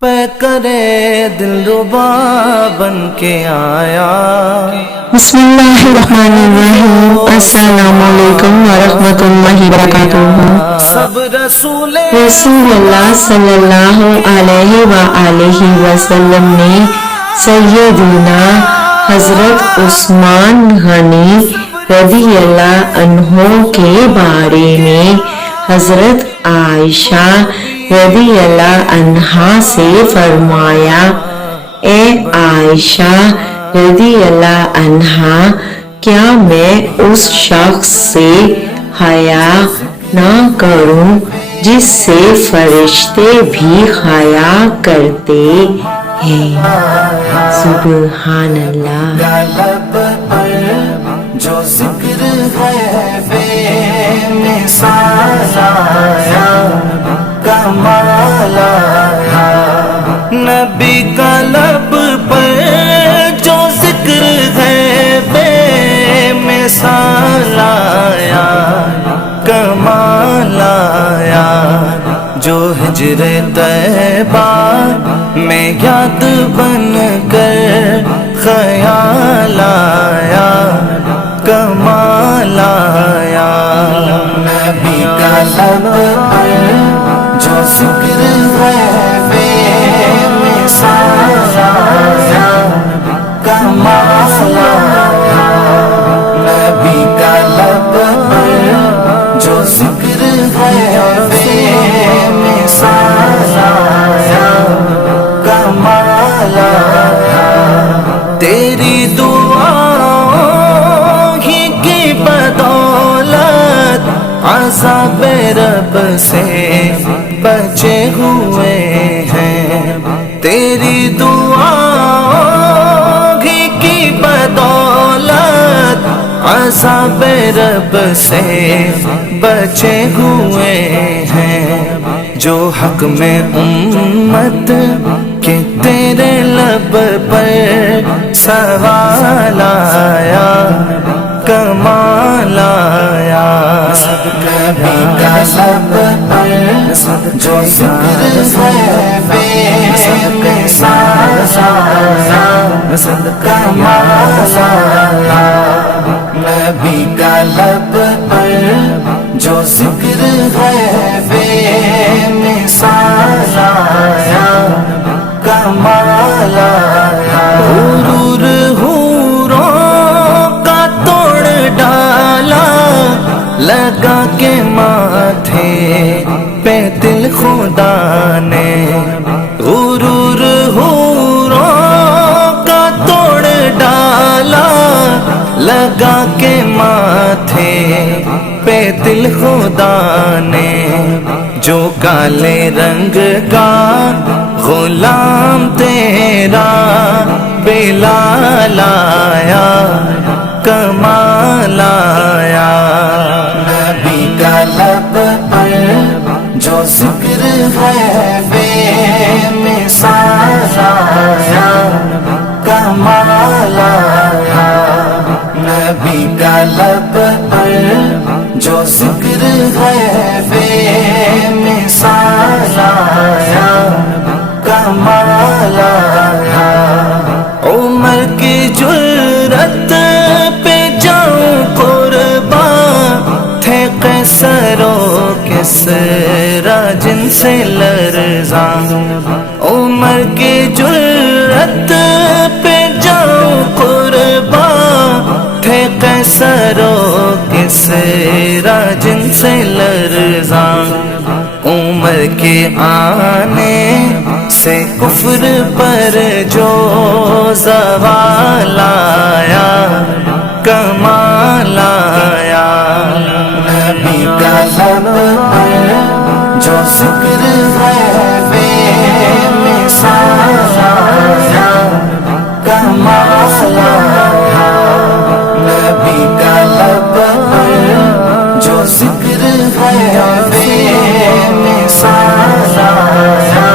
پہ کرے دلربا بن کے آیا۔ بسم اللہ الرحمن الرحیم۔ السلام علیکم ورحمۃ اللہ وبرکاتہ۔ سب رسول اللہ صلی اللہ علیہ وآلہ وسلم نے سیدنا حضرت عثمان غنی رضی اللہ عنہ کے بارے میں حضرت عائشہ رضی اللہ عنہا سے فرمایا، اے عائشہ رضی اللہ عنہا، کیا میں اس شخص سے حیا نہ کروں جس سے فرشتے بھی حیا کرتے ہیں؟ سبحان اللہ۔ لب پر جو ذکر ہے بے مثال آیا، کمال آیا۔ نبی کا لب پر جو ذکر ہے بے مثال آیا، کمال آیا۔ جو ہجر طیبہ میں یاد بن کر خیال آیا، کمال آیا۔ نبی کا لب پر جو ذکر ہے بے مثال آیا، کمال آیا۔ نبی کا لب پر جو ذکر ہے بے مثال آیا، کمال آیا۔ تیری دعاؤں ہی کی بدولت عذاب رب سے بچے ہوئے ہیں۔ تیری دعاؤں ہی کی بدولت عذاب رب سے بچے ہوئے ہیں۔ جو حق میں امت کہ تیرے لب پر سوال آیا، کمال آیا۔ نبی کا لب پر جو ذکر ہے بے مثال آیا، کمال آیا۔ نبی کا لب پر جو ذکر ہے بے مثال آیا، کمال آیا۔ حرور حوروں کا توڑ ڈالا، لگا کے ماتھے پہ دل خدا نے۔ غرور حوروں کا توڑ ڈالا، لگا کے ماتھے پہ دل خدا نے۔ جو کالے رنگ کا غلام تیرا بلال آیا، کمال آیا۔ نبی کا لب پر جو ذکر ہے بے مثال آیا، کمال آیا۔ نبی کا لب پر جو ذکر ہے بے مثال آیا، کمال آیا۔ عمر کی جرأت پہ جاؤں قربان، تھے قیصر و کسریٰ جن سے لرزاں۔ عمر کی جرأت پہ جاؤں قربان، تھے قیصر و کسریٰ جن سے لرزاں۔ عمر کے آنے سے کفر پر جو زوال آیا، کمال آیا۔ نبی کا لب پر جو ذکر ہے بے مثال آیا، کمال آیا۔ نبی کا لب پر جو ذکر ہے بے مثال آیا،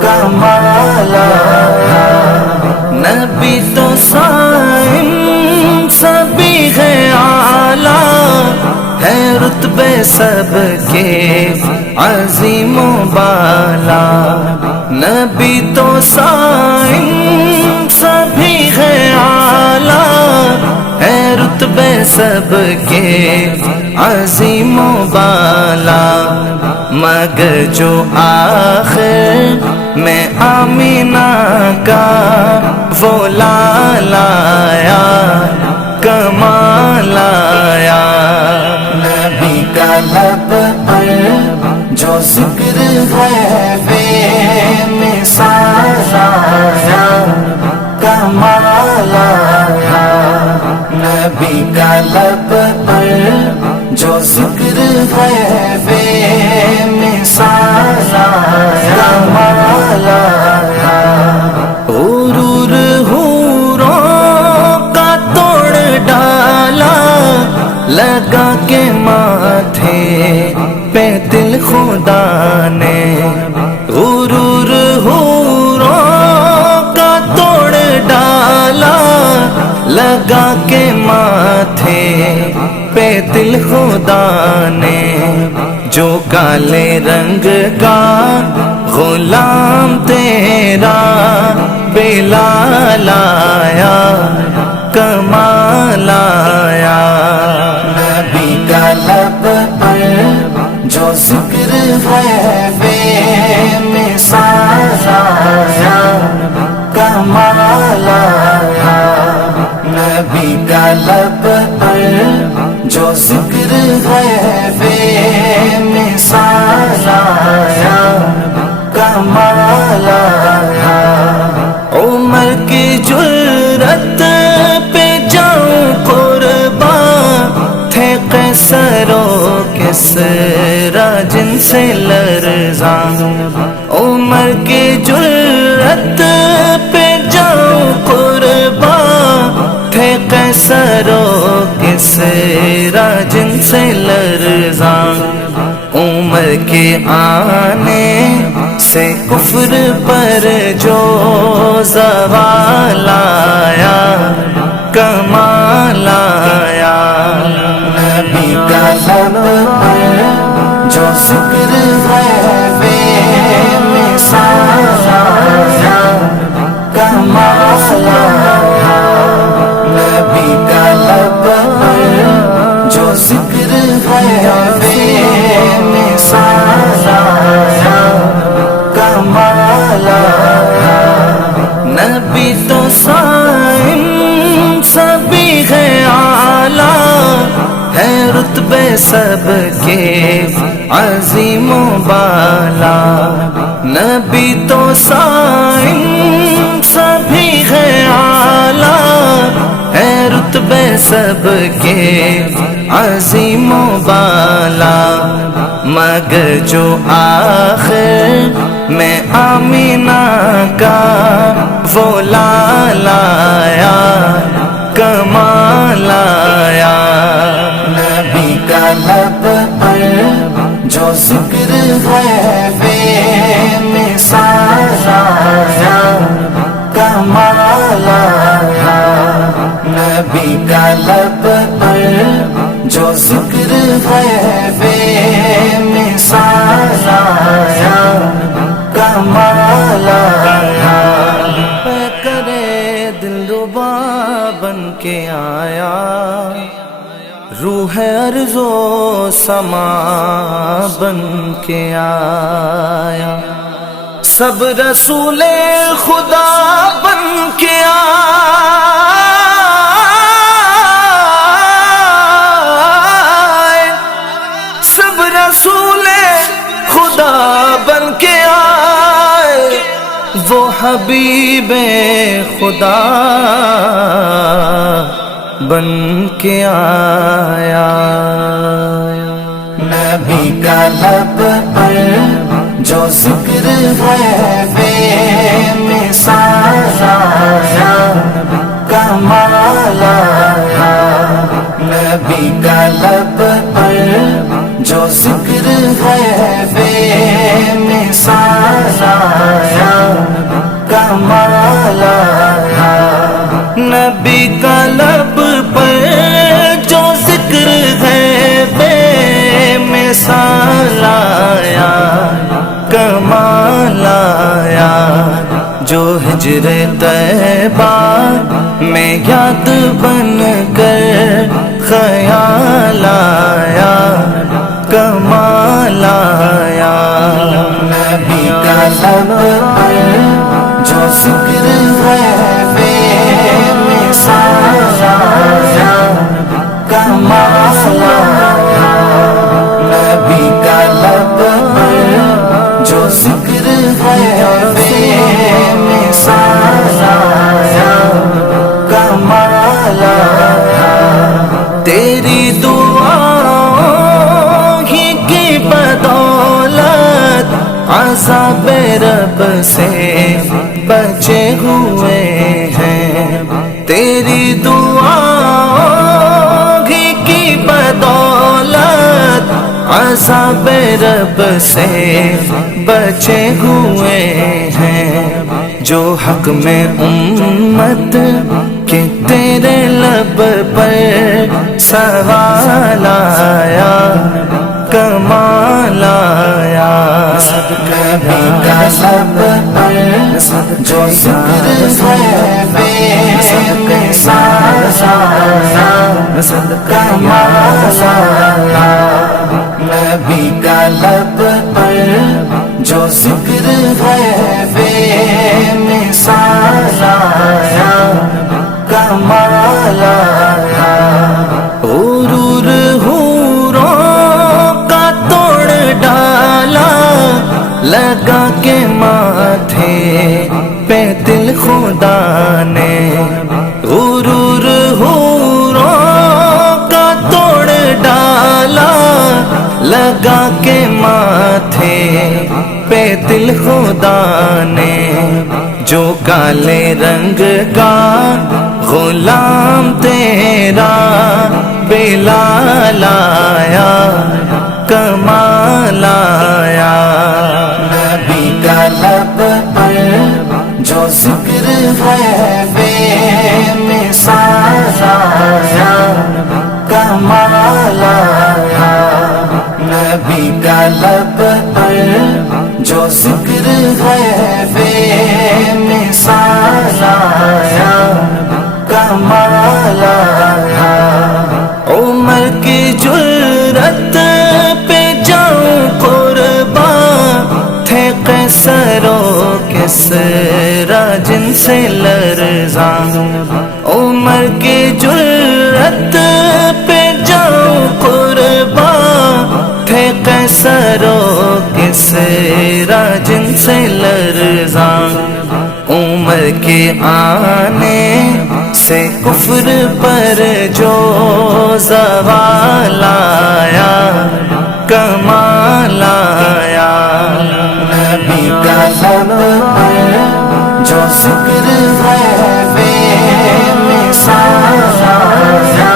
کمال آیا۔ نبی تو صائم سبھی ہے اعلیٰ، ہے رتبے سب کے عظیم و بالا۔ نبی تو سائن سبھی ہے اعلیٰ، ہے رتبے سب کے عظیم و بالا، مگر جو آخر میں آمینہ کا وہ لالا آیا، کمال آیا۔ نبی کا لب پر جو ذکر ہے بے مثال آیا، کمال آیا۔ نبی کا لب پر جو ذکر ہے بے مثال آیا، کمال آیا۔ غرور حوروں کا توڑ ڈالا، لگا کے ماتھے پہ دل خدا نے، غرور حوروں کا توڑ ڈالا، لگا کے ماتھے پہ دل خدا نے، جو کالے رنگ کا غلام تیرا بلال آیا، کمال آیا۔ نبی کا لب پر جو ذکر ہے بے مثال آیا، کمال آیا۔ نبی کا لب پر جو ذکر ہے بے مثال آیا، کمال آیا۔ عمر کی جرأت پہ جاؤں قربان، تھے قیصر و کسریٰ جن سے لرزاں، عمر کی جرأت پہ جاؤں قربان، تھے قیصر و کسریٰ جن سے لرزاں، عمر کے آنے سے کفر پر جو زوال آیا، کمال آیا۔ نبی کا لب پر جو ذکر ہے بے مثال آیا، کمال آیا۔ نبی کا لب پر جو ذکر ہے بے مثال آیا، کمال آیا۔ نبی تو سائن سبھی ہے اعلیٰ، ہے رتبے سب کے عظیم و بالا، نبی تو سائن سبھی ہے اعلیٰ، ہے رتبے سب کے عظیم و بالا، مگر جو آخر میں آمینہ کا وہ لالا آیا، کمال آیا۔ نبی کا لب پر جو ذکر ہے بے مثال آیا، کمال آیا۔ نبی کا لب پر جو ذکر ہے بے مثال آیا، کمال آیا۔ کرے دل ربا بن کے آیا، روح ارض و سما بن کے آیا، سب رسول خدا بن کے آئے، سب رسول خدا بن کے آئے، وہ حبیب خدا بن کے آیا۔ نبی کا لب پر جو ذکر ہے بے مثال آیا، کمال آیا۔ نبی کا لب پر جو ذکر ہے بے مثال آیا، کمال آیا۔ نبی کا لب پر جو ذکر ہے بے مثال آیا، کمال آیا۔ جو ہجر طیبہ میں یاد بن کر خیال آیا کمال آیا نبی کا لب پر جو ذکر ہے بے مثال آیا کمال آیا نبی کا لب پر جو ذکر ہے بے مثال آیا کمال آیا تیری دعاؤں ہی کی بدولت عذاب رب سے بچے ہوئے ہیں تیری دعاؤں ہی کی بدولت عذاب رب سے بچے ہوئے ہیں جو حق میں امت کہ تیرے لب پر سوال آیا کمال آیا نبی کا لب پر جو ذکر ہے بے مثال آیا کمال آیا نبی کا لب پر جو ذکر ہے بے مثال آیا کمال آیا غرور حوروں کا توڑ ڈالا لگا کے ماتھے پہ دل خدا نے غرور حوروں کا توڑ ڈالا لگا کے ماتھے پہ دل خدا نے جو کالے رنگ کا غلام تیرا بلال آیا کمال آیا نبی کا لب پر جو ذکر ہے بے مثال آیا کمال آیا نبی کا لب پر جو ذکر ہے بے مثال آیا کمال آیا عمر کی جرأت پہ جاؤں قربان تھے قیصر و کسریٰ جن سے لرزاں عمر کی جرأت پہ جاؤں قربان تھے قیصر و کسریٰ جن سے لرزاں عمر کے آنے سے کفر پر جو زوال آیا کمال آیا نبی کا لب پر جو ذکر ہے بے مثال آیا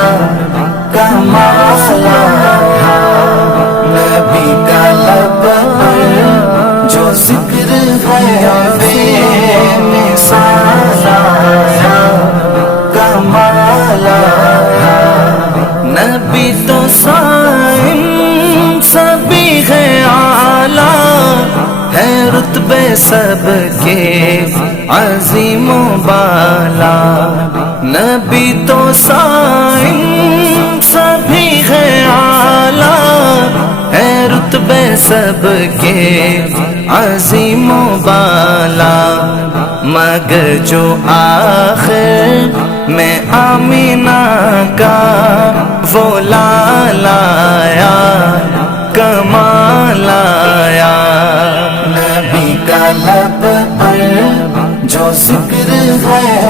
کمال آیا نبی کا لب پر جو ذکر ہے بے مثال آیا کمال آیا نبی تو صائم سبھی ہے اعلیٰ ہے رتبے سب کے عظیم و بالا نبی تو صائم سبھی ہے اعلیٰ ہے رتبے سب کے عظیم و بالا مگر جو آخر میں آمینہ کا وہ لال آیا کمال آیا نبی کا لب پر جو ذکر ہے